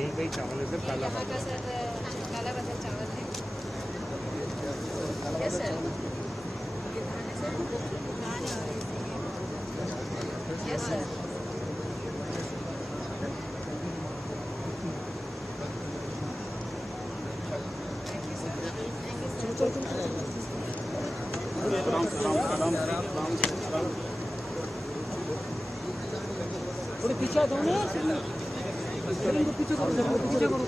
यही कई चावल है सर, काला यहाँ का सर काला बाजार चावल है। यस सर, ये धान है सर, धान है और यस सर। थोड़े पीछे दो ना, पीछे करो, पीछे करो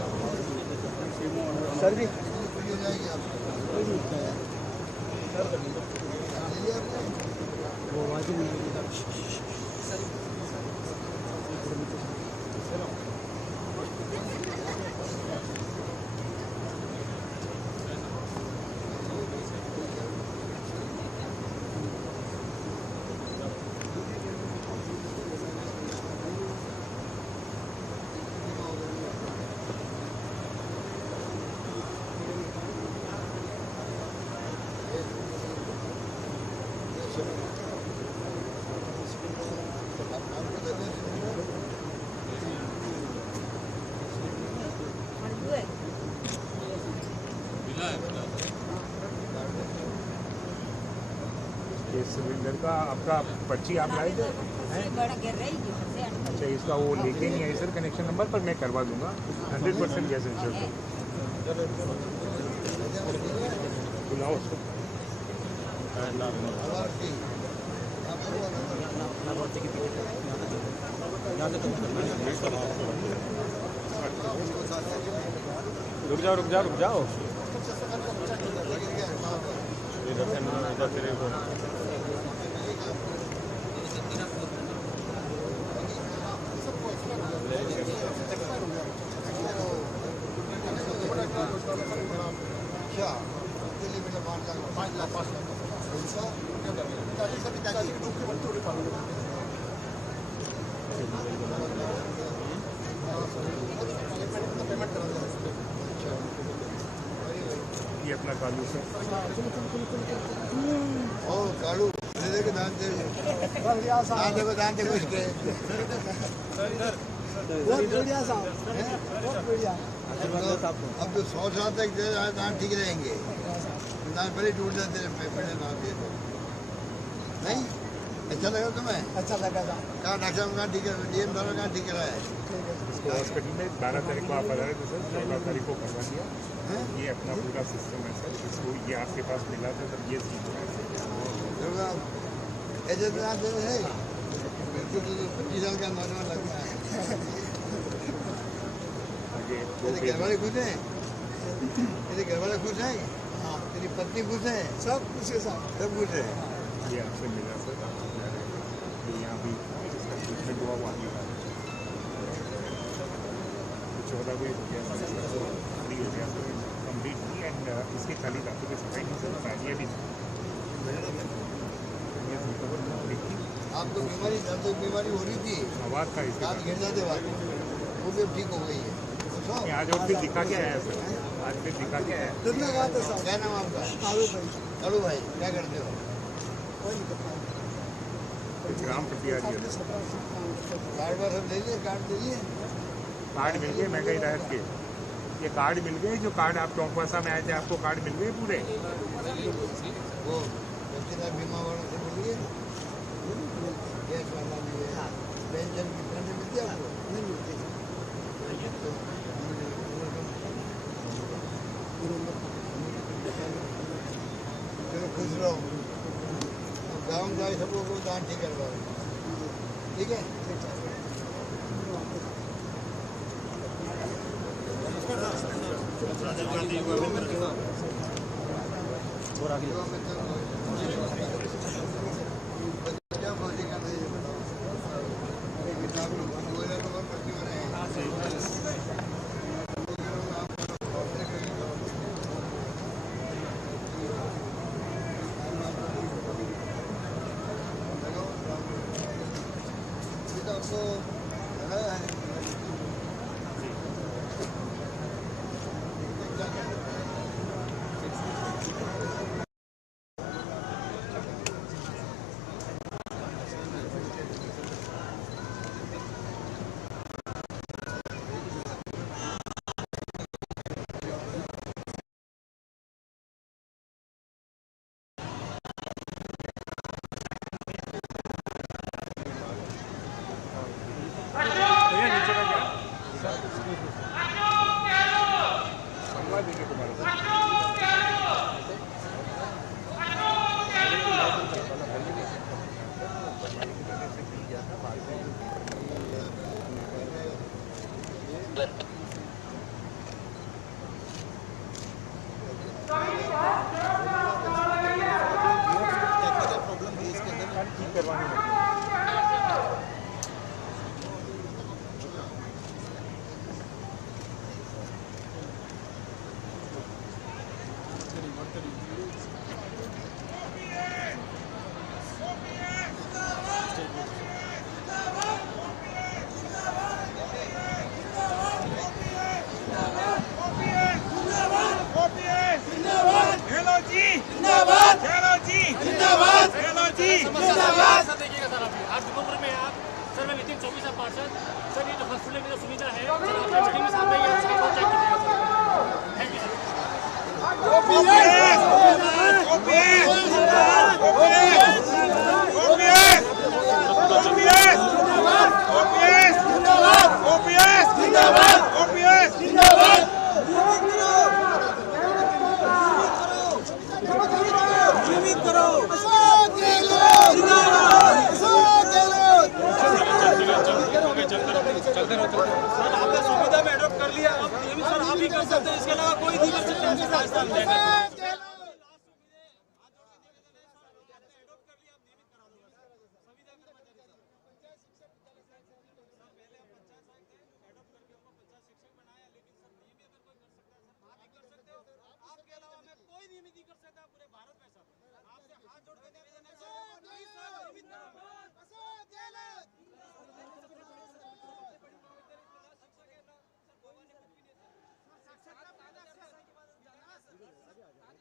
सर जी। वो आवाज नहीं सिलेंडर का आपका पर्ची आप लाए थे? अच्छा, इसका वो लेके नहीं आई सर कनेक्शन नंबर, पर मैं करवा दूंगा 100% गैस इंश्योर को। बुलाओ उसको। रुक जाओ रुक जाओ रुक जाओ। इधर तेरे को ये अपना कालू सर। ओ कालू दान दे इसके बहुत बढ़िया साहब, बहुत बढ़िया। अब तो 100 साल तक दान ठीक रहेंगे। दान पहले टूट जाते पहले दान दिए तो नहीं। अच्छा लगा तुम्हें? अच्छा लगा था। कहाँ डॉक्टर साहब कहाँ ठीक है, डीएम साहब कहाँ ठीक कराया है? इसको हॉस्पिटल में 12 तारीख को आप आ रहे थे सर, 14 तारीख को करवा दिया। ये अपना पूरा सिस्टम है सर, इसको ये आपके पास मिला था तब ये सीख रहा है। ऐसे तो आप है 25 साल का नौजवान लगता है। तेरे घर वाले खुश हैं? तेरे घर वाले खुश हैं? हाँ। तेरी पत्नी खुश है? सब खुश है साहब, सब खुश है। ये आपसे मिला सर, यहाँ भी इसका ट्रीटमेंट हुआ वो आगे का 14 को हो गया सर, फ्री हो गया सर कम्प्लीटली। एंड इसके खाली दांतों की सफाई नहीं सर, पानी भी आपको बीमारी दांतों की बीमारी हो रही थी, आवाज़ था इसका, दांत गिर जाते बाद वो भी ठीक हो गई है। आज और फिर दिखा के आया सर, आज फिर दिखा के आया। कितना बात है साहब? क्या नाम आपका? कालू भाई। कालू भाई, क्या करते हो? ग्राम प्रतिहारी कार्ड पर सब ले लिए? कार्ड दे लिए? कार्ड मिल गए महंगाई राहत के, ये कार्ड मिल गए जो कार्ड आप चौकवासा में आए थे, आपको कार्ड मिल गए पूरे। वो बीमा वालों से बोलिए, गैस वाला भी है, पेंशन कितने से मिलती है आपको? नहीं मिलती। चलो खुश रहो, गाँव जाए सब लोगों को दान ठीक करवाओ, ठीक है? और आगे ठीक करवानी है। सर मैं नितिन चौबीसा पार्षद सर ये जो हॉस्पिटल में जो सुविधा है सर आपने मीटिंग में सामने ये चेक कीजिएगा सर थैंक चलते रहो। सर आपने सुविधा में एडॉप्ट कर लिया अब ये भी सर आप ही कर सकते हैं इसके अलावा कोई नहीं कर सकता है राजस्थान में कोई नियमित नहीं कर सकता पूरे भारत में सर आपसे हाथ जोड़ के निवेदन है सर प्लीज सर नियमित करो सर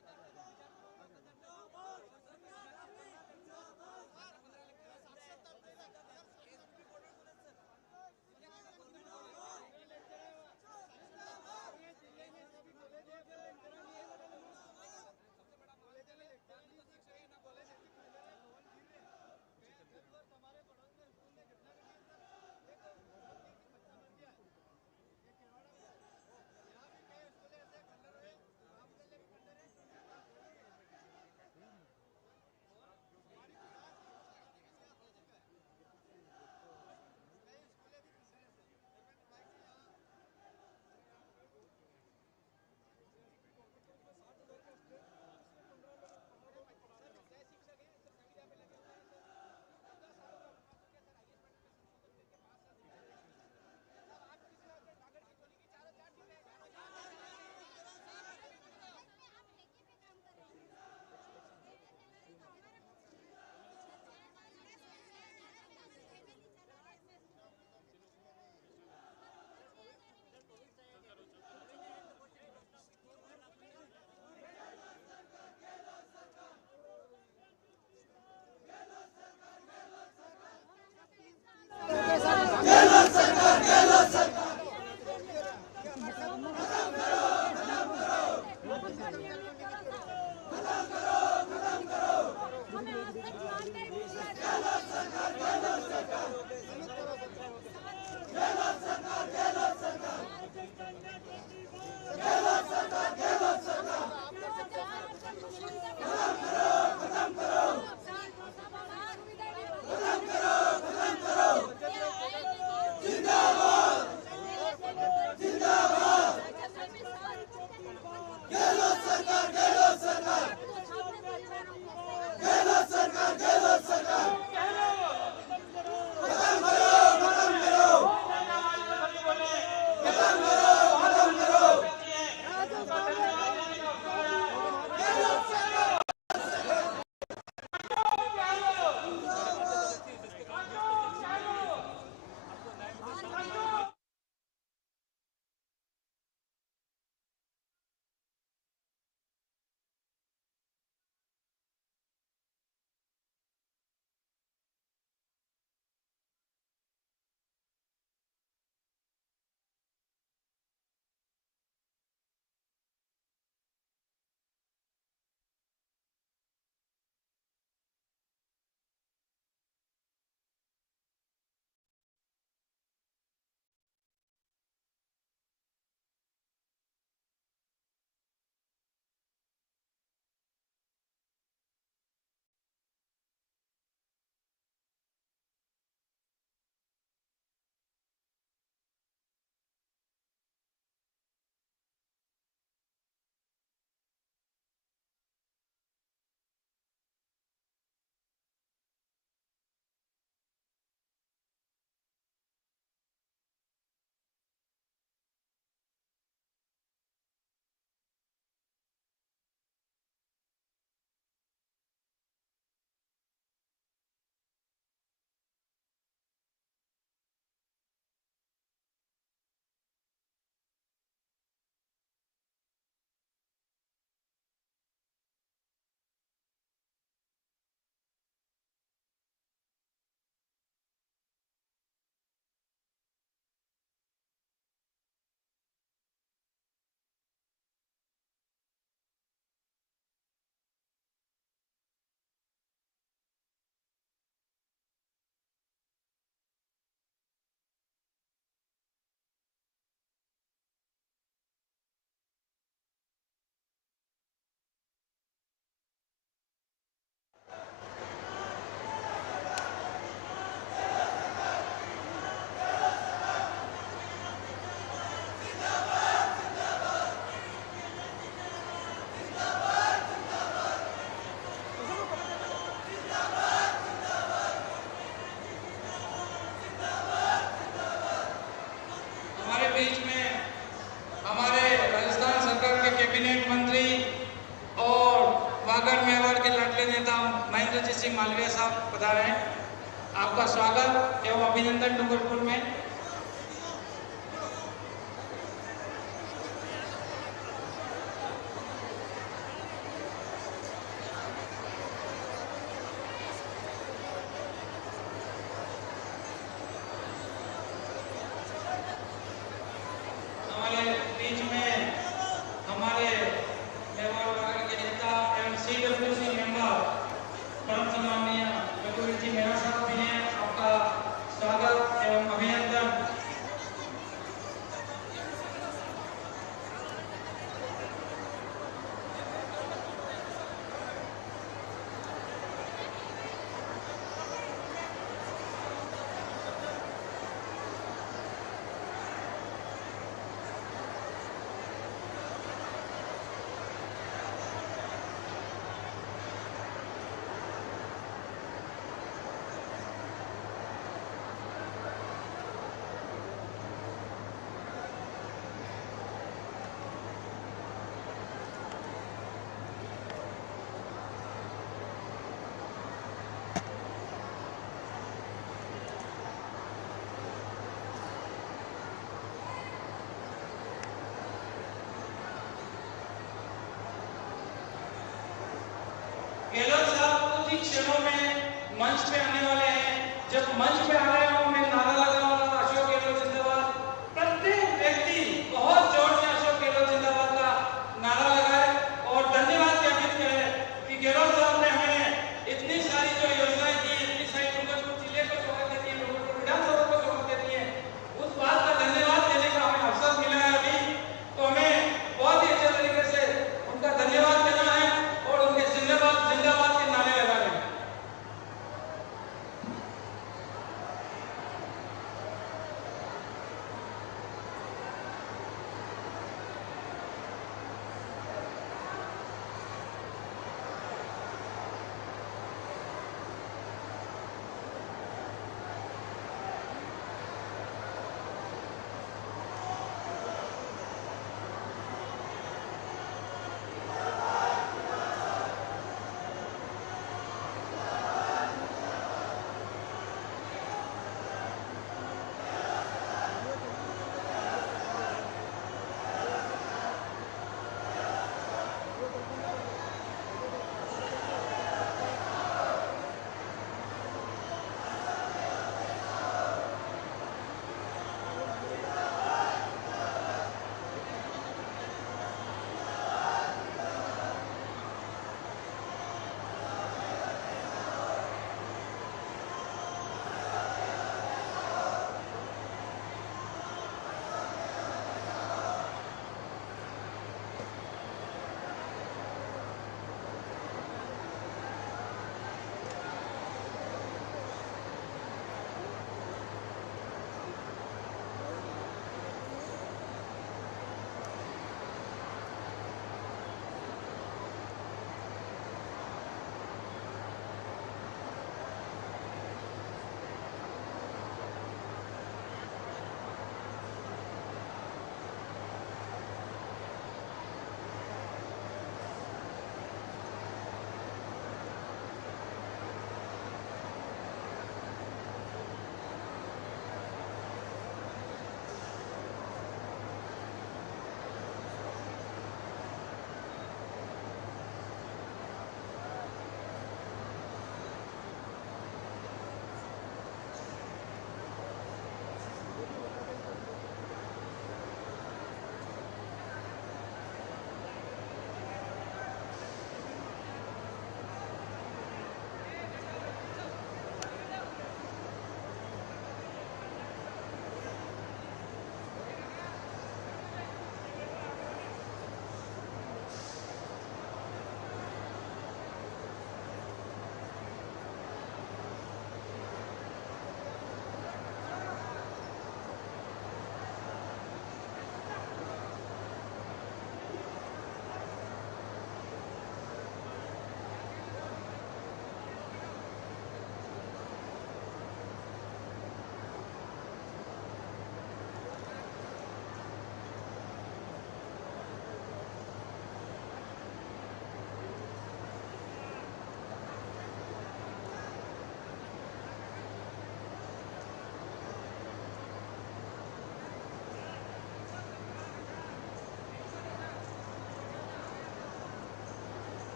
मंच पे आने वाले हैं, जब मंच पे आ रहे हो मैं नारा लगाऊंगा अशोक गहलोत जिंदाबाद। प्रत्येक व्यक्ति बहुत जोर से अशोक गहलोत जिंदाबाद का नारा लगाए और धन्यवाद ज्ञापित करे कि गहलोत साहब ने हमें इतनी सारी जो योजनाएं दी, इतनी सारी डूंगरपुर जिले को शोभा देती है, डूंगरपुर विधानसभा को शोभा देती है, उस बात का धन्यवाद देने का हमें अवसर मिला है अभी। तो हमें बहुत ही अच्छे तरीके से उनका धन्यवाद देना है और उनके जिंदाबाद जिंदाबाद के नारे लगाने हैं।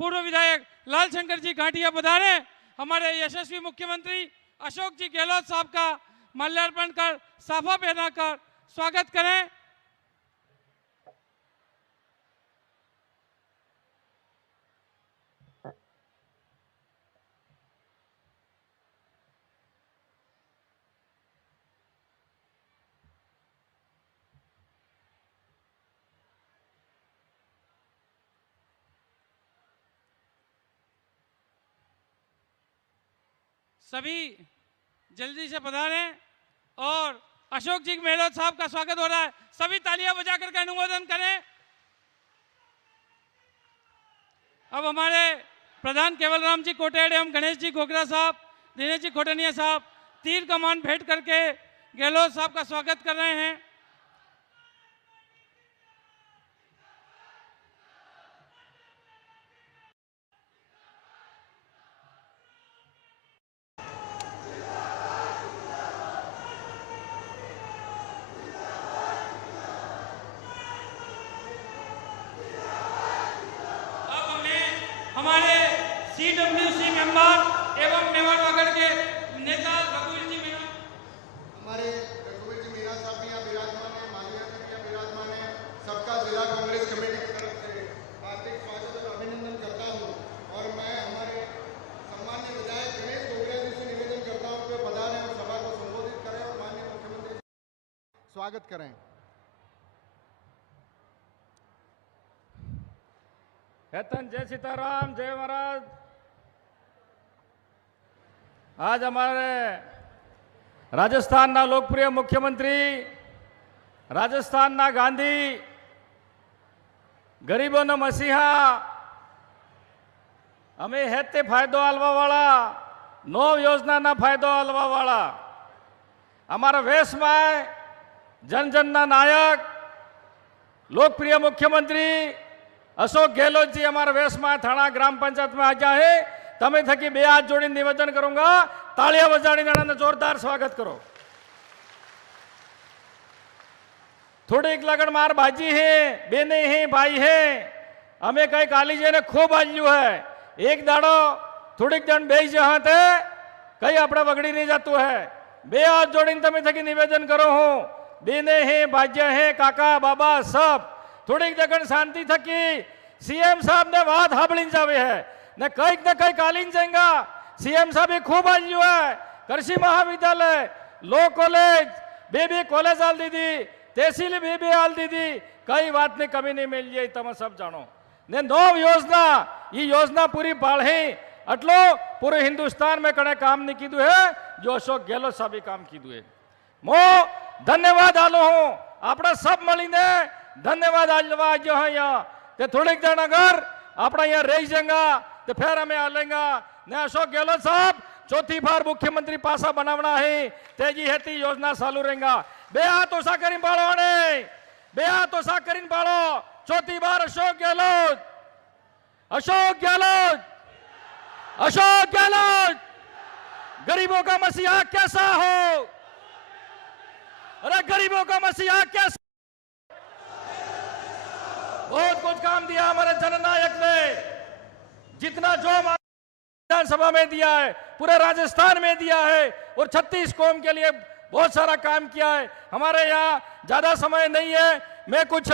पूर्व विधायक लाल शंकर जी घाटिया पधारे। हमारे यशस्वी मुख्यमंत्री अशोक जी गहलोत साहब का माल्यार्पण कर साफा पहनाकर स्वागत करें। सभी जल्दी से पधारें और अशोक जी गहलोत साहब का स्वागत हो रहा है। सभी तालियां बजाकर के अनुमोदन करें। अब हमारे प्रधान केवल राम जी कोटेड़ एवं गणेश जी घोगरा साहब, दिनेश जी खोटनिया साहब तीर कमान भेंट करके गहलोत साहब का स्वागत कर रहे हैं। हमारे CWC मेंबर एवं मेवाड़ नगर के नेता रघुवीर जी मीणा, हमारे रघुवीर जी मीणा साहब भी यहाँ विराजमान है, मालिया जी भी यहाँ विराजमान है। सबका जिला कांग्रेस कमेटी की तरफ से हार्दिक स्वागत और अभिनंदन करता हूँ। और मैं हमारे सम्मान्य विधायक गणेश घोगरा जी से निवेदन करता हूँ कि पधारें और सभा को संबोधित करें और माननीय मुख्यमंत्री स्वागत करें। हेतन जय सीताराम, जय महाराज। आज हमारे राजस्थान लोकप्रिय मुख्यमंत्री, राजस्थान गांधी, गरीबों मसीहा, हमें हेते फायदो आलवा वाला, नव योजना फायदो आलवा वाला, हमारा वेश में जन जन नायक लोकप्रिय मुख्यमंत्री अशोक गहलोत जी हमारे वेश में थाना ग्राम पंचायत में आ जाए। तमे थकी बे हाथ जोड़ी निवेदन करूंगा, तालियां बजाड़ी जोरदार स्वागत करो। थोड़ी एक लगन मार बाजी है, बेने हैं, भाई है, हमें कई कालीजी ने खूब आल्यू है। एक दाड़ो थोड़ी जन बे जहां थे कई अपना बगड़ी नहीं जातू है। बे हाथ जोड़ी तमे थकी निवेदन करो हूं, बेने हैं, भाज्य हैं, काका बाबा सब थोड़ी जगह शांति थकी सीएम साहब ने बात हाबड़ीन जावे है ने कई कालीन जाएगा। सीएम साहब ही खूब आल्यू है। कृषि महाविद्यालय, लॉ कॉलेज, बेबी कॉलेज आल दीदी, तहसील बेबी आल दीदी, कई बात ने कमी नहीं मिल जाए। तम सब जानो ने नव योजना, ये योजना पूरी बाढ़े अटलो पूरे हिंदुस्तान में कड़े काम नहीं कीधु है जो अशोक गहलोत साहब काम कीधु है। मो धन्यवाद आलो हूं, अपना सब मळीने धन्यवाद आलवा जो है यहाँ ते थोड़ी देर अगर अपना यहाँ रह जाएगा तो फिर हमें आ लेंगे ने अशोक गहलोत साहब चौथी बार मुख्यमंत्री पासा बनावना है, तेजी हेती योजना चालू रहेगा। बे हाथ ओसा करीन बाड़ो ने, बे हाथ ओसा करीन बाड़ो, चौथी बार अशोक गहलोत, अशोक गहलोत, अशोक गहलोत। गरीबों का मसीहा कैसा हो, अरे गरीबों का मसीहा कैसा, बहुत कुछ काम दिया हमारे जननायक ने, जितना जो विधानसभा में दिया है पूरे राजस्थान में दिया है और 36 कौम के लिए बहुत सारा काम किया है। हमारे यहाँ ज्यादा समय नहीं है, मैं कुछ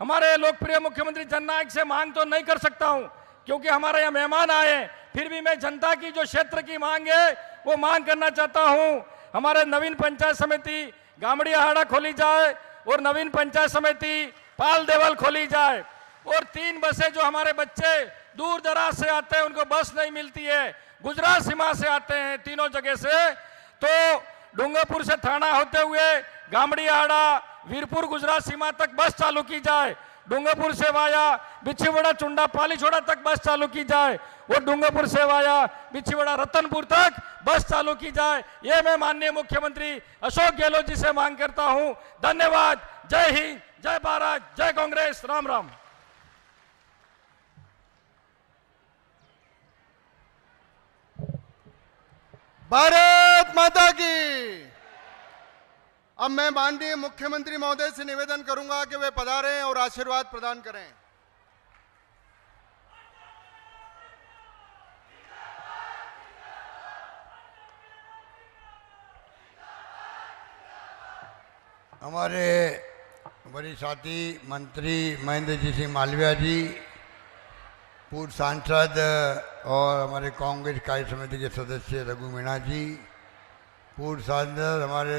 हमारे लोकप्रिय मुख्यमंत्री जननायक से मांग तो नहीं कर सकता हूं क्योंकि हमारे यहाँ मेहमान आए, फिर भी मैं जनता की जो क्षेत्र की मांग है वो मांग करना चाहता हूं। हमारे नवीन पंचायत समिति गामड़ियाहाड़ा खोली जाए और नवीन पंचायत समिति पाल देवल खोली जाए और 3 बसें जो हमारे बच्चे दूर दराज से आते हैं उनको बस नहीं मिलती है, गुजरात सीमा से आते हैं तीनों जगह से, तो डूंगरपुर से थाना होते हुए गामड़ियाहाड़ा वीरपुर गुजरात सीमा तक बस चालू की जाए, डूंगरपुर से वाया बिछीवाड़ा चुंडा पालीछोड़ा तक बस चालू की जाए और डूंगरपुर से वाया बिछीवाड़ा रतनपुर तक बस चालू की जाए। ये मैं माननीय मुख्यमंत्री अशोक गहलोत जी से मांग करता हूं। धन्यवाद। जय हिंद, जय भारत, जय कांग्रेस, राम राम। भारत माता की। अब मैं माननीय मुख्यमंत्री महोदय से निवेदन करूंगा कि वे पधारें और आशीर्वाद प्रदान करें। हमारे वरिष्ठ साथी मंत्री महेंद्र जी सिंह मालविया जी, पूर्व सांसद और हमारे कांग्रेस कार्य समिति के सदस्य रघु मीणा जी, पूर्व सांसद हमारे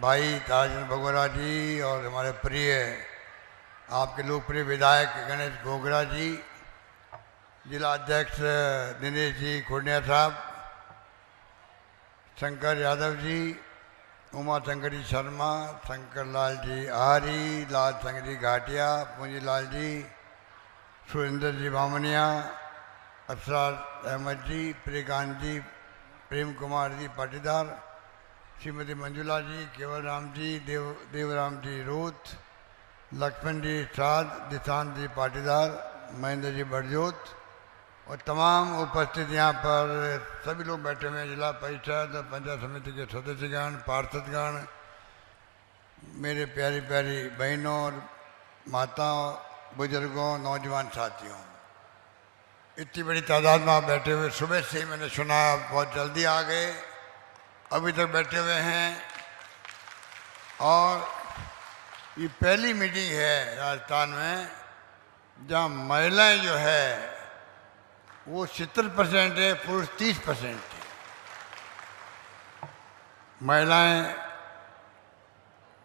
भाई ताराचंद भगोरा जी और हमारे प्रिय आपके लोकप्रिय विधायक गणेश गोगरा जी, जिला अध्यक्ष दिनेश जी खोड़िया साहब, शंकर यादव जी, उमा शंकर जी शर्मा, शंकर लाल जी आहारी, लाल शंकर जी घाटिया, पूंजी लाल जी, सुरेंद्र जी बामनिया, अफसर अहमद जी, प्रियकांत जी, प्रेम कुमार जी पाटीदार, श्रीमती मंजुला जी, केवल राम जी, देवराम जी रूथ, लक्ष्मण जी साध, दिशांत जी पाटीदार, महेंद्र जी बड़जोत और तमाम उपस्थित यहाँ पर सभी लोग बैठे हुए हैं, जिला परिषद और पंचायत समिति के सदस्यगण, पार्षदगण, मेरे प्यारी प्यारी बहनों और माताओं, बुजुर्गों, नौजवान साथियों, इतनी बड़ी तादाद में आप बैठे हुए, सुबह से ही मैंने सुना आप बहुत जल्दी आ गए, अभी तक बैठे हुए हैं। और ये पहली मीटिंग है राजस्थान में जहाँ महिलाएं जो है वो 70% है, पुरुष 30% है। महिलाएं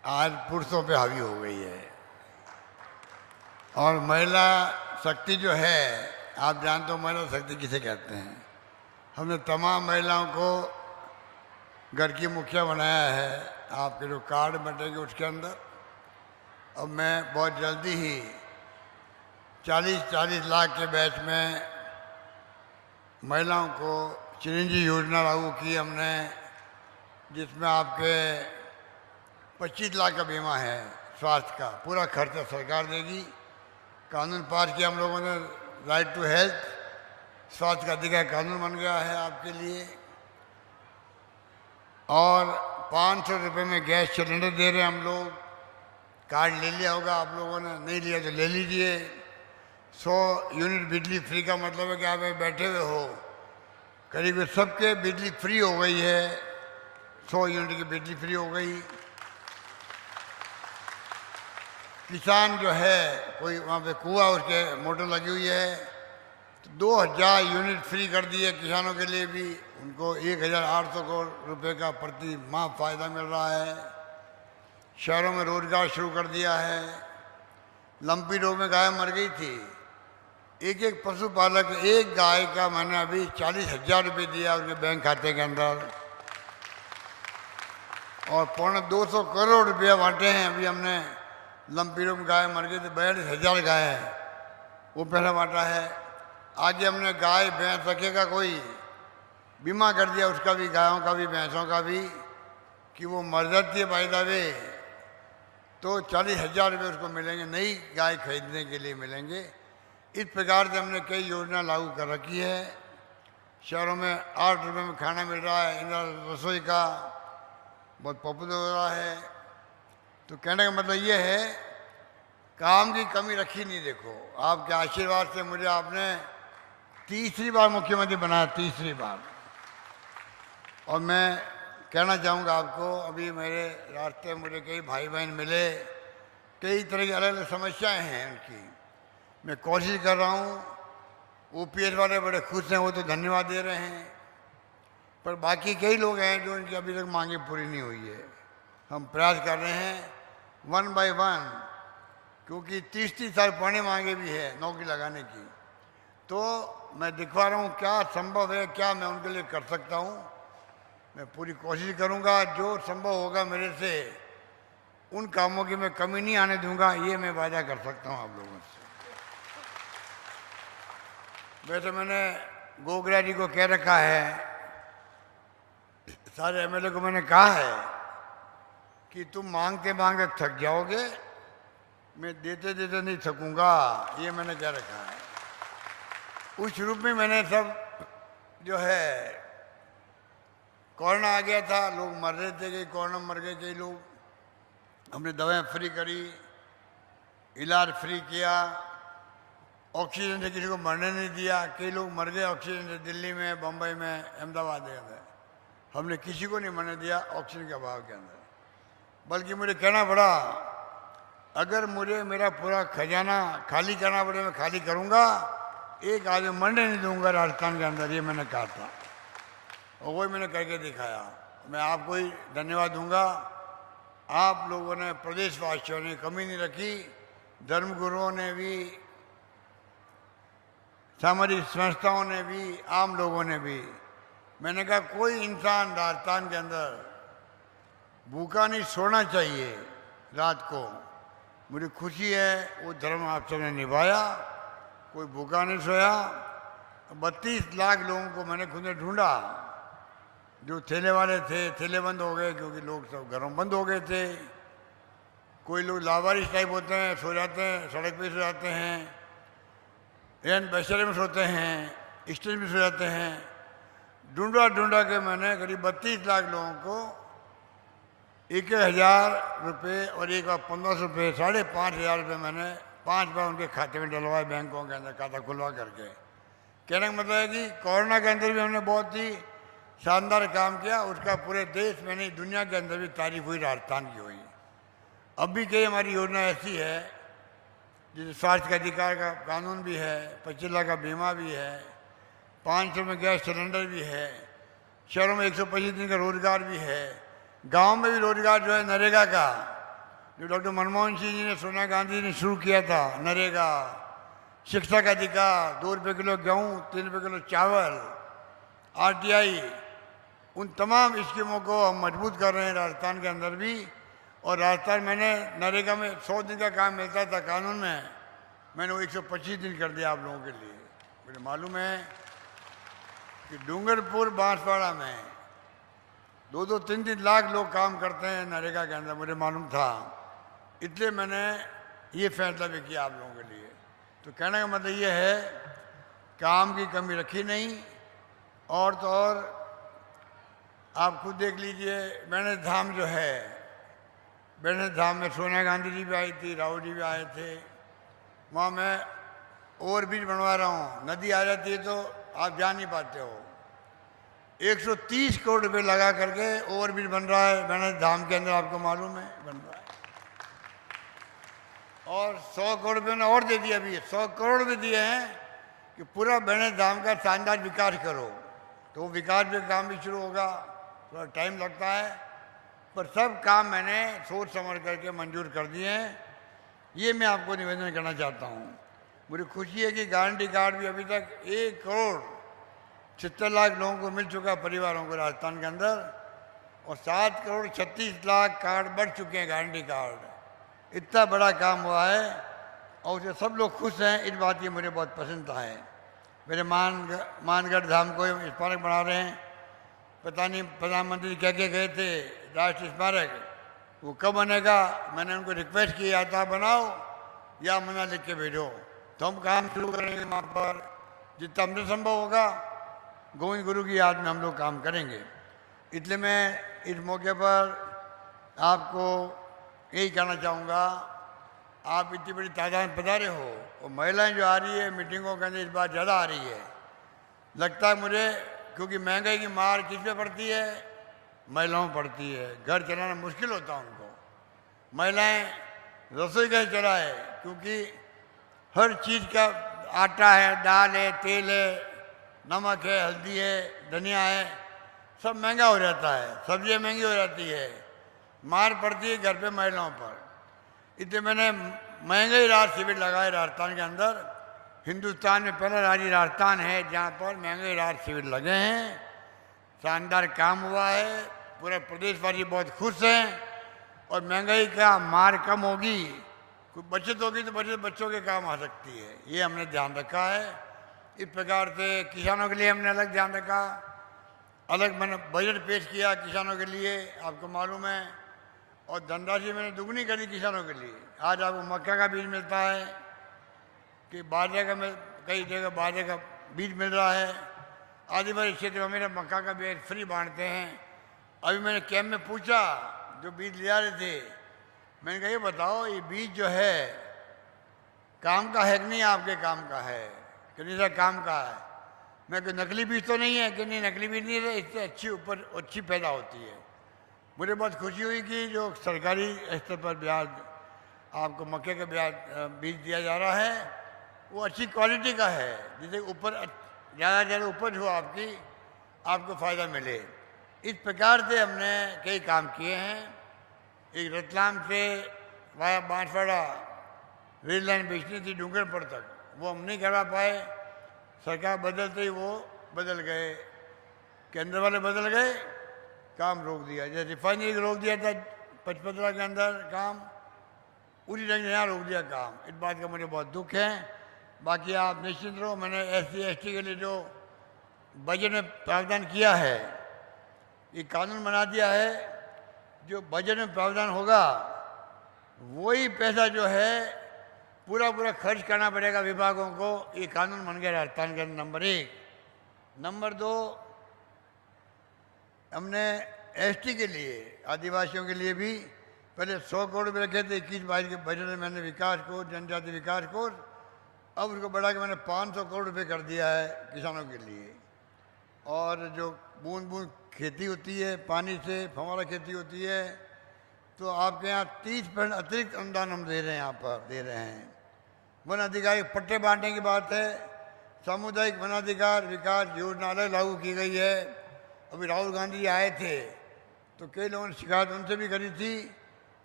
आज पुरुषों पे हावी हो गई है और महिला शक्ति जो है, आप जानते हो महिला शक्ति किसे कहते हैं। हमने तमाम महिलाओं को घर की मुखिया बनाया है, आपके जो कार्ड बटेंगे उसके अंदर। अब मैं बहुत जल्दी ही 40-40 लाख के बैच में महिलाओं को चिरंजीवी योजना लागू की हमने, जिसमें आपके 25 लाख का बीमा है, स्वास्थ्य का पूरा खर्चा सरकार देगी। कानून पास किया हम लोगों ने, राइट टू हेल्थ, स्वास्थ्य का अधिकार कानून बन गया है आपके लिए। और 500 रुपये में गैस सिलेंडर दे रहे हैं हम लोग। कार्ड ले लिया होगा आप लोगों ने, नहीं लिया तो ले लीजिए। 100 यूनिट बिजली फ्री का मतलब है कि आप बैठे हुए हो, करीब सबके बिजली फ्री हो गई है, 100 यूनिट की बिजली फ्री हो गई। किसान जो है, कोई वहाँ पे कुआं उसके मोटर लगी हुई है, तो 2000 यूनिट फ्री कर दिए किसानों के लिए भी, उनको 1800 रुपये का प्रति माह फायदा मिल रहा है। शहरों में रोजगार शुरू कर दिया है। लंपी रोग में गाय मर गई थी, एक पशुपालक एक गाय का मैंने अभी 40,000 रुपये दिया उनके बैंक खाते के अंदर, और 250 करोड़ रुपया बांटे हैं अभी हमने। लंपी रोग में गाय मर गई थी, 42,000 गाय है, वो पहला बांटा है। आगे हमने गाय भैंस रखेगा कोई, बीमा कर दिया उसका भी, गायों का भी भैंसों का भी, कि वो मर जाती है बाय द वे तो 40,000 रुपये उसको मिलेंगे, नई गाय खरीदने के लिए मिलेंगे। इस प्रकार से हमने कई योजना लागू कर रखी है। शहरों में 8 रुपये में खाना मिल रहा है, इंदिरा रसोई का बहुत पॉपुलर हो रहा है। तो कहने का मतलब ये है, काम की कमी रखी नहीं। देखो आपके आशीर्वाद से मुझे आपने तीसरी बार मुख्यमंत्री बनाया, तीसरी बार। और मैं कहना चाहूँगा आपको, अभी मेरे रास्ते मुझे कई भाई बहन मिले, कई तरह की अलग अलग समस्याएं हैं उनकी, मैं कोशिश कर रहा हूँ। ओपीएस वाले बड़े खुश हैं, वो तो धन्यवाद दे रहे हैं, पर बाकी कई लोग हैं जो इनकी अभी तक मांगे पूरी नहीं हुई है। हम प्रयास कर रहे हैं 1 by 1, क्योंकि 30-30 साल पुरानी मांगे भी है नौकरी लगाने की। तो मैं दिखवा रहा हूँ क्या संभव है, क्या मैं उनके लिए कर सकता हूँ। मैं पूरी कोशिश करूँगा, जो संभव होगा मेरे से, उन कामों की मैं कमी नहीं आने दूंगा, ये मैं वादा कर सकता हूँ आप लोगों से। वैसे मैंने गोगरा जी को कह रखा है, सारे एमएलए को मैंने कहा है कि तुम मांगते मांगते थक जाओगे, मैं देते देते नहीं थकूंगा, ये मैंने कह रखा है। उस रूप में मैंने सब जो है, कोरोना आ गया था, लोग मर रहे थे, कई कोरोना मर गए कई लोग, हमने दवाएं फ्री करी, इलाज फ्री किया, ऑक्सीजन से किसी को मरने नहीं दिया। कई लोग मर गए ऑक्सीजन से, दिल्ली में, बम्बई में, अहमदाबाद में, हमने किसी को नहीं मरने दिया ऑक्सीजन के अभाव के अंदर। बल्कि मुझे कहना पड़ा अगर मुझे मेरा पूरा खजाना खाली करना पड़े मैं खाली करूँगा, एक आदमी मरने नहीं दूंगा राजस्थान के अंदर, ये मैंने कहा था और वही मैंने करके दिखाया। मैं आपको ही धन्यवाद दूंगा। आप लोगों ने, प्रदेशवासियों ने कमी नहीं रखी, धर्मगुरुओं ने भी, सामाजिक संस्थाओं ने भी, आम लोगों ने भी। मैंने कहा कोई इंसान राजस्थान के अंदर भूखा नहीं सोना चाहिए रात को। मुझे खुशी है वो धर्म आप सबने निभाया, कोई भूखा नहीं सोया। 32 लाख लोगों को मैंने खुद ने ढूंढा, जो ठेले वाले थे थेले बंद हो गए क्योंकि लोग सब घरों बंद हो गए थे। कोई लोग लावारिस टाइप होते हैं, सो जाते हैं, सड़क पे सो जाते हैं, रेन बसेरे में सोते हैं, स्टेज में सो जाते हैं। ढूंढा के मैंने करीब 32 लाख लोगों को 1,000 रुपये और एक बार 1,500 रुपये, 5,500 रुपये मैंने 5 बार उनके खाते में डलवाए, बैंकों के अंदर खाता खुलवा करके। कहने का मतलब है कि कोरोना के अंदर भी हमने बहुत ही शानदार काम किया, उसका पूरे देश में नहीं दुनिया के अंदर भी तारीफ हुई, राजस्थान की हुई। अब भी कई हमारी योजना ऐसी है जैसे स्वास्थ्य का अधिकार का कानून भी है, 25 लाख का बीमा भी है, 500 में गैस सिलेंडर भी है, शहरों में 125 दिन का रोजगार भी है, गांव में भी रोजगार जो है नरेगा का, जो डॉक्टर मनमोहन सिंह जी ने, सोनिया गांधी ने शुरू किया था, नरेगा, शिक्षा का अधिकार, 2 रुपये किलो गेहूँ, 3 रुपये किलो चावल, RTI, उन तमाम स्कीमों को हम मजबूत कर रहे हैं राजस्थान के अंदर भी। और राजस्थान मैंने नरेगा में 100 दिन का काम मिलता था कानून में, मैंने वो 125 दिन कर दिया आप लोगों के लिए। मुझे मालूम है कि डूंगरपुर बांसवाड़ा में 2-2, 3-3 लाख लोग काम करते हैं नरेगा के अंदर, मुझे मालूम था, इसलिए मैंने ये फैसला भी किया आप लोगों के लिए। तो कहने का मतलब ये है काम की कमी रखी नहीं। और तो और आप खुद देख लीजिए, गणेश धाम जो है, गणेश धाम में सोनिया गांधी जी भी आई थी, राहुल जी भी आए थे। वहाँ मैं ओवरब्रिज बनवा रहा हूँ, नदी आ जाती है तो आप जा नहीं पाते हो। 130 करोड़ रुपए लगा करके ओवरब्रिज बन रहा है गणेश धाम के अंदर, आपको मालूम है बन रहा है। और 100 करोड़ रुपये ने और दे दिया, अभी 100 करोड़ रुपये दिए हैं कि पूरा गणेश धाम का शानदार विकास करो। तो विकास भी काम भी शुरू होगा, थोड़ा टाइम लगता है, पर सब काम मैंने सोच समझ करके मंजूर कर दिए हैं। ये मैं आपको निवेदन करना चाहता हूँ। मुझे खुशी है कि गारंटी कार्ड भी अभी तक 1 करोड़ 70 लाख लोगों को मिल चुका, परिवारों को राजस्थान के अंदर, और 7 करोड़ 36 लाख कार्ड बढ़ चुके हैं गारंटी कार्ड। इतना बड़ा काम हुआ है और उससे सब लोग खुश हैं, इस बात की मुझे बहुत प्रसन्नता है। मेरे मानगढ़ धाम को स्मारक बना रहे हैं, पता नहीं प्रधानमंत्री कह के गए थे राष्ट्रीय स्मारक, वो कब बनेगा। मैंने उनको रिक्वेस्ट किया था बनाओ या मना लिख के भेजो, तो हम काम शुरू करेंगे वहाँ पर, जितना हमसे संभव होगा गोविंद गुरु की याद में हम लोग काम करेंगे। इसलिए मैं इस मौके पर आपको यही कहना चाहूँगा, आप इतनी बड़ी तादाद में पधारे हो और महिलाएं जो आ रही है मीटिंगों के अंदर इस बार ज़्यादा आ रही है, लगता है मुझे, क्योंकि महंगाई की मार किस पे पड़ती है, महिलाओं पड़ती है। घर चलाना मुश्किल होता है उनको, महिलाएं रसोई कैसे चलाए, क्योंकि हर चीज़ का आटा है, दाल है, तेल है, नमक है, हल्दी है, धनिया है, सब महंगा हो जाता है, सब्जियां महंगी हो जाती है, मार पड़ती है घर पे महिलाओं पर। इसलिए मैंने महंगाई राहत शिविर लगाए राजस्थान के अंदर। हिंदुस्तान में पहला राज्य राजस्थान है जहाँ पर महंगाई राहत शिविर लगे हैं। शानदार काम हुआ है, पूरे प्रदेशवासी बहुत खुश हैं और महंगाई का मार कम होगी, कोई बचत होगी तो बचत बच्चों के काम आ सकती है, ये हमने ध्यान रखा है। इस प्रकार से किसानों के लिए हमने अलग ध्यान रखा, अलग मैंने बजट पेश किया किसानों के लिए, आपको मालूम है, और धनराशि मैंने दुगनी करी किसानों के लिए। आज आपको मक्का का बीज मिलता है कि बाजरे का, कई जगह बाजरे का बीज मिल रहा है। आदिवासी क्षेत्र में मेरा मक्का का बीज फ्री बांटते हैं। अभी मैंने कैंप में पूछा, जो बीज ले आ रहे थे, मैंने कहा ये बताओ ये बीज जो है काम का है कि नहीं, आपके काम का है कि नहीं सर, काम का है। मैं कोई नकली बीज तो नहीं है कि नहीं, नकली बीज नहीं है, इससे अच्छी पैदा होती है। मुझे बहुत खुशी हुई कि जो सरकारी स्तर पर ब्याज आपको मक्के का बीज दिया जा रहा है वो अच्छी क्वालिटी का है, जिससे ऊपर ज़्यादा से ज़्यादा उपज हो आपको फ़ायदा मिले। इस प्रकार से हमने कई काम किए हैं। एक रतलाम से वाया बांसवाड़ा रेल लाइन बेचनी थी डूंगरपुर तक, वो हम नहीं करवा पाए। सरकार बदलते ही वो बदल गए, केंद्र वाले बदल गए, काम रोक दिया। जैसे रिफाइनरी को रोक दिया था 55 के अंदर काम, उसी ढंग से यहाँ रोक दिया काम। इस बात का मुझे बहुत दुख है। बाकी आप निश्चित रहो, मैंने SC/ST के लिए जो बजट में प्रावधान किया है, ये कानून बना दिया है, जो बजट में प्रावधान होगा वही पैसा जो है पूरा खर्च करना पड़ेगा विभागों को। ये कानून बन गया राजस्थान के नंबर 1। नंबर 2, हमने ST के लिए, आदिवासियों के लिए भी पहले 100 करोड़ रुपये रखे थे। 21-22 के बजट में मैंने विकास कोष, जनजाति विकास कोष, अब उसको बढ़ा के मैंने 500 करोड़ रुपये कर दिया है किसानों के लिए। और जो बूंद बूंद खेती होती है, पानी से फव्वारा खेती होती है, तो आपके यहाँ 30% अतिरिक्त अनुदान हम दे रहे हैं, यहाँ पर दे रहे हैं। वन अधिकारी पट्टे बांटने की बात है, सामुदायिक वनाधिकार विकास योजना अलग लागू की गई है। अभी राहुल गांधी जी आए थे तो कई लोगों ने शिकायत उनसे भी करी थी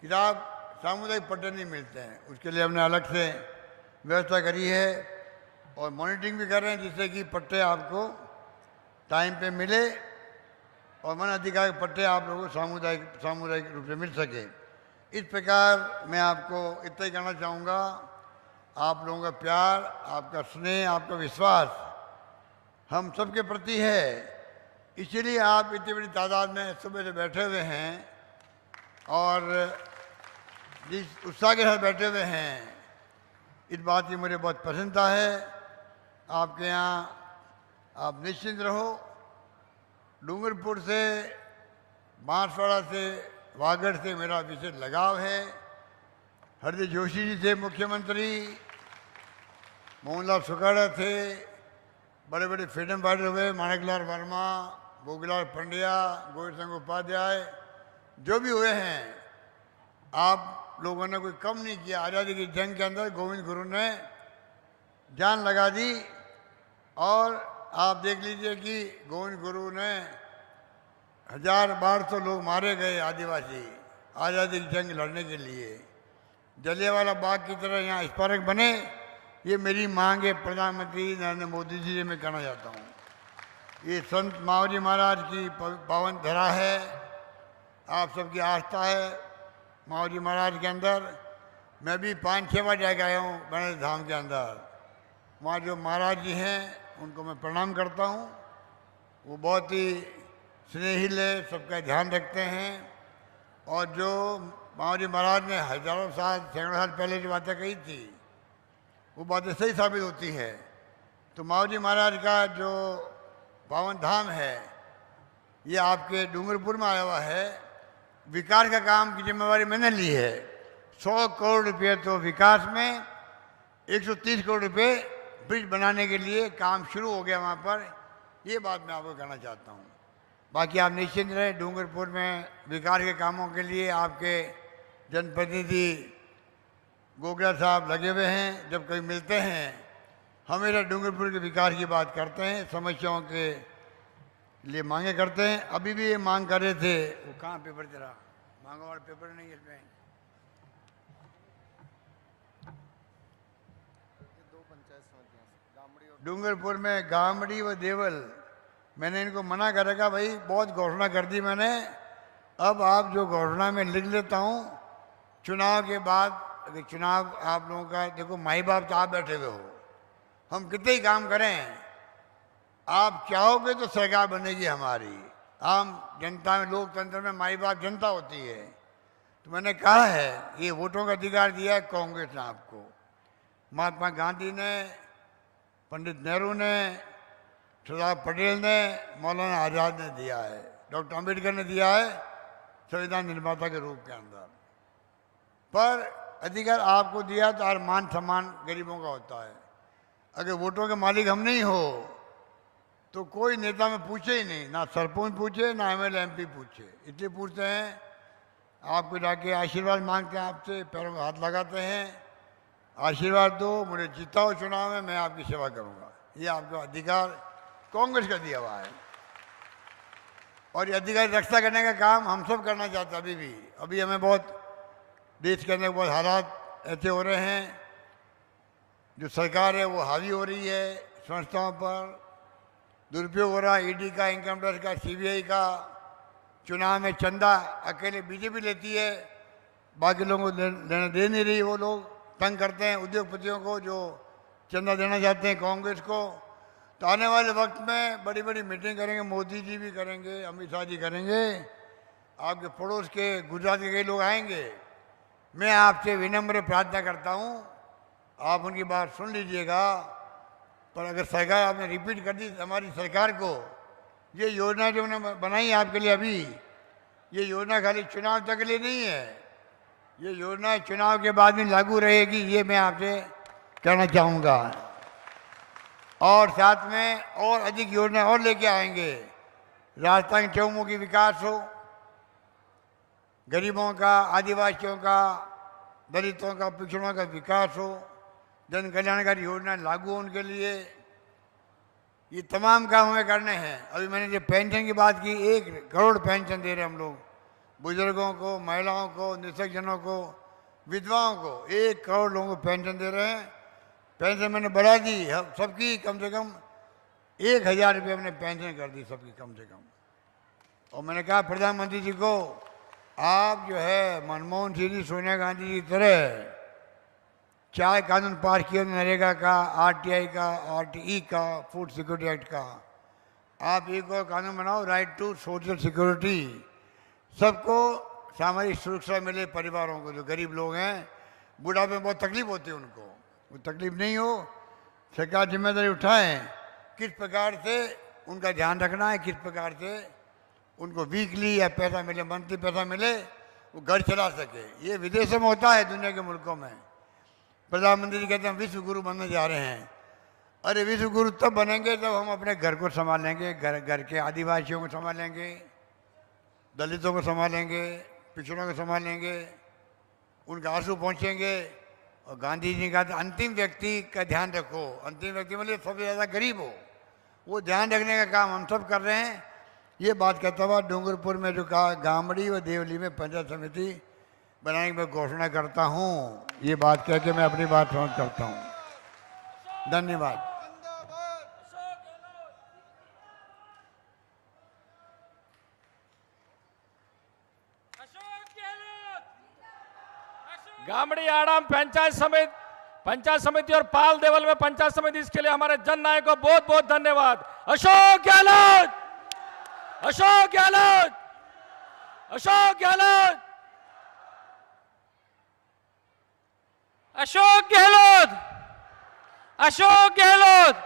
कि साहब सामुदायिक पट्टे नहीं मिलते हैं। उसके लिए हमने अलग से व्यवस्था करी है और मॉनिटरिंग भी कर रहे हैं, जिससे कि पट्टे आपको टाइम पे मिले और वन अधिकार के पट्टे आप लोगों को सामुदायिक रूप से मिल सके। इस प्रकार मैं आपको इतना ही कहना चाहूँगा, आप लोगों का प्यार, आपका स्नेह, आपका विश्वास हम सबके प्रति है, इसलिए आप इतनी बड़ी तादाद में सुबह से बैठे हुए हैं और जिस उत्साह के साथ बैठे हुए हैं, इस बात की मुझे बहुत प्रसन्नता है। आपके यहाँ आप निश्चिंत रहो। डूंगरपुर से, बांसवाड़ा से, वागड़ से मेरा विशेष लगाव है। हरदीप जोशी जी थे मुख्यमंत्री, मोहनलाल सुखाड़ा थे, बड़े बड़े फ्रीडम फाइटर हुए, माणिकलाल वर्मा, भोगलाल पंड्या, गोविंद सिंह उपाध्याय, जो भी हुए हैं, आप लोगों ने कोई कम नहीं किया। आज़ादी की जंग के अंदर गोविंद गुरु ने जान लगा दी और आप देख लीजिए कि गोविंद गुरु ने 1200 लोग मारे गए आदिवासी आज़ादी की जंग लड़ने के लिए। जलियांवाला बाग की तरह यहाँ स्मारक बने, ये मेरी मांग है प्रधानमंत्री नरेंद्र मोदी जी से मैं कहना चाहता हूँ। ये संत मावजी महाराज की पावन धरा है, आप सबकी आस्था है मावजी महाराज के अंदर। मैं भी 5-6 बार जाके आया हूँ गणेश धाम के अंदर। वहाँ जो महाराज जी हैं उनको मैं प्रणाम करता हूँ। वो बहुत ही स्नेहिल है, सबका ध्यान रखते हैं। और जो मावजी महाराज ने हजारों साल, सैकड़ों साल पहले जो बातें कही थी, वो बातें सही साबित होती है। तो मावजी महाराज का जो पावन धाम है, ये आपके डूंगरपुर में आया हुआ है। विकास का काम की जिम्मेवारी मैंने ली है। 100 करोड़ रुपये तो विकास में, 130 करोड़ रुपये ब्रिज बनाने के लिए काम शुरू हो गया वहाँ पर। ये बात मैं आपको कहना चाहता हूँ। बाकी आप निश्चिंत रहें, डूंगरपुर में विकास के कामों के लिए आपके जनप्रतिनिधि गोगरा साहब लगे हुए हैं। जब कभी मिलते हैं हमेशा डूंगरपुर के विकास की बात करते हैं, समस्याओं के लिए मांगे करते हैं। अभी भी ये मांग कर रहे थे, वो कहाँ पेपर चला, मांगो वाला पेपर नहीं है इसमें। डूंगरपुर में गामड़ी व देवल, मैंने इनको मना कर रखा, भाई बहुत घोषणा कर दी मैंने, अब आप जो घोषणा में लिख लेता हूँ, चुनाव के बाद, अगर चुनाव आप लोगों का, देखो माई बाप तो आप बैठे हुए हो, हम कितने ही काम करें, आप चाहोगे तो सरकार बनेगी हमारी। आम जनता में, लोकतंत्र में माई बाप जनता होती है। तो मैंने कहा है ये वोटों का अधिकार दिया है कांग्रेस ने आपको, महात्मा गांधी ने, पंडित नेहरू ने, सरदार पटेल ने, मौलाना आज़ाद ने दिया है, डॉक्टर अम्बेडकर ने दिया है संविधान निर्माता के रूप के अंदर। पर अधिकार आपको दिया तो हर मान सम्मान गरीबों का होता है। अगर वोटों के मालिक हम नहीं हो तो कोई नेता में पूछे ही नहीं, ना सरपंच पूछे ना एमएलए एमपी पूछे, इसलिए पूछते हैं आपको जाके आशीर्वाद मांगते हैं, आपसे पैरों में हाथ लगाते हैं, आशीर्वाद दो, मुझे जिताओ चुनाव में, मैं आपकी सेवा करूंगा। ये आपका अधिकार कांग्रेस का दिया हुआ है और ये अधिकार रक्षा करने का काम हम सब करना चाहते हैं। अभी हमें बहुत देश के अंदर बहुत हालात ऐसे हो रहे हैं, जो सरकार है वो हावी हो रही है, संस्थाओं पर दुरुपयोग हो रहा है, ईडी का, इनकम टैक्स का, सीबीआई का। चुनाव में चंदा अकेले बीजेपी लेती है, बाकी लोगों को लेना दे नहीं रही, वो लोग तंग करते हैं उद्योगपतियों को जो चंदा देना चाहते हैं कांग्रेस को। तो आने वाले वक्त में बड़ी बड़ी मीटिंग करेंगे, मोदी जी भी करेंगे, अमित शाह जी करेंगे, आपके पड़ोस के गुजरात के कई लोग आएंगे। मैं आपसे विनम्र प्रार्थना करता हूँ, आप उनकी बात सुन लीजिएगा, पर अगर सरकार आपने रिपीट कर दी हमारी सरकार को, ये योजना जो हमने बनाई आपके लिए अभी, ये योजना खाली चुनाव तक के लिए नहीं है, ये योजना चुनाव के बाद में लागू रहेगी, ये मैं आपसे कहना चाहूँगा। और साथ में और अधिक योजना और लेके आएंगे। राजस्थान चौमुखी विकास हो, गरीबों का, आदिवासियों का, दलितों का, पिछड़ों का विकास हो, जन कल्याणकारी योजना लागू हो उनके लिए, ये तमाम काम हमें करने हैं। अभी मैंने जो पेंशन की बात की, 1 करोड़ पेंशन दे रहे हैं हम लोग, बुजुर्गों को, महिलाओं को, निःशक्तजनों को, विधवाओं को 1 करोड़ लोगों को पेंशन दे रहे हैं। पेंशन मैंने बढ़ा दी सबकी, कम से कम 1000 रुपये हमने पेंशन कर दी सबकी कम से कम। और मैंने कहा प्रधानमंत्री जी को, आप जो है मनमोहन सिंह जी, सोनिया गांधी जी की तरह 4 कानून पास किए, नरेगा का, आरटीआई का, आरटीई का, फूड सिक्योरिटी एक्ट का, आप एक और कानून बनाओ, राइट टू सोशल सिक्योरिटी, सबको सामाजिक सुरक्षा मिले, परिवारों को जो गरीब लोग हैं, बुढ़ापे में बहुत तकलीफ होती है उनको, वो तकलीफ नहीं हो, सरकार जिम्मेदारी उठाएं, किस प्रकार से उनका ध्यान रखना है, किस प्रकार से उनको वीकली या पैसा मिले, मंथली पैसा मिले, वो घर चला सके। ये विदेशों में होता है, दुनिया के मुल्कों में। प्रधानमंत्री जी कहते हैं विश्व गुरु बनने जा रहे हैं। अरे विश्व गुरु तब बनेंगे जब हम अपने घर को संभालेंगे, घर के आदिवासियों को संभालेंगे, दलितों को संभालेंगे, पिछड़ों को संभालेंगे, उनके आंसू पहुँचेंगे। और गांधी जी का अंतिम व्यक्ति का ध्यान रखो, अंतिम व्यक्ति मतलब सबसे ज़्यादा गरीब हो, वो ध्यान रखने का काम हम सब कर रहे हैं। ये बात कहता हुआ डूंगरपुर में जो कहा, गामड़ी व देवली में पंचायत समिति बनाने की मैं घोषणा करता हूँ। ये बात कह के मैं अपनी बात समाप्त करता हूँ। धन्यवाद। गामड़ी आड़ाम पंचायत समिति और पाल देवल में पंचायत समिति, इसके लिए हमारे जन नायक को बहुत बहुत धन्यवाद। अशोक गहलोत, अशोक गहलोत, अशोक गहलोत, अशोक गहलोत, अशोक गहलोत।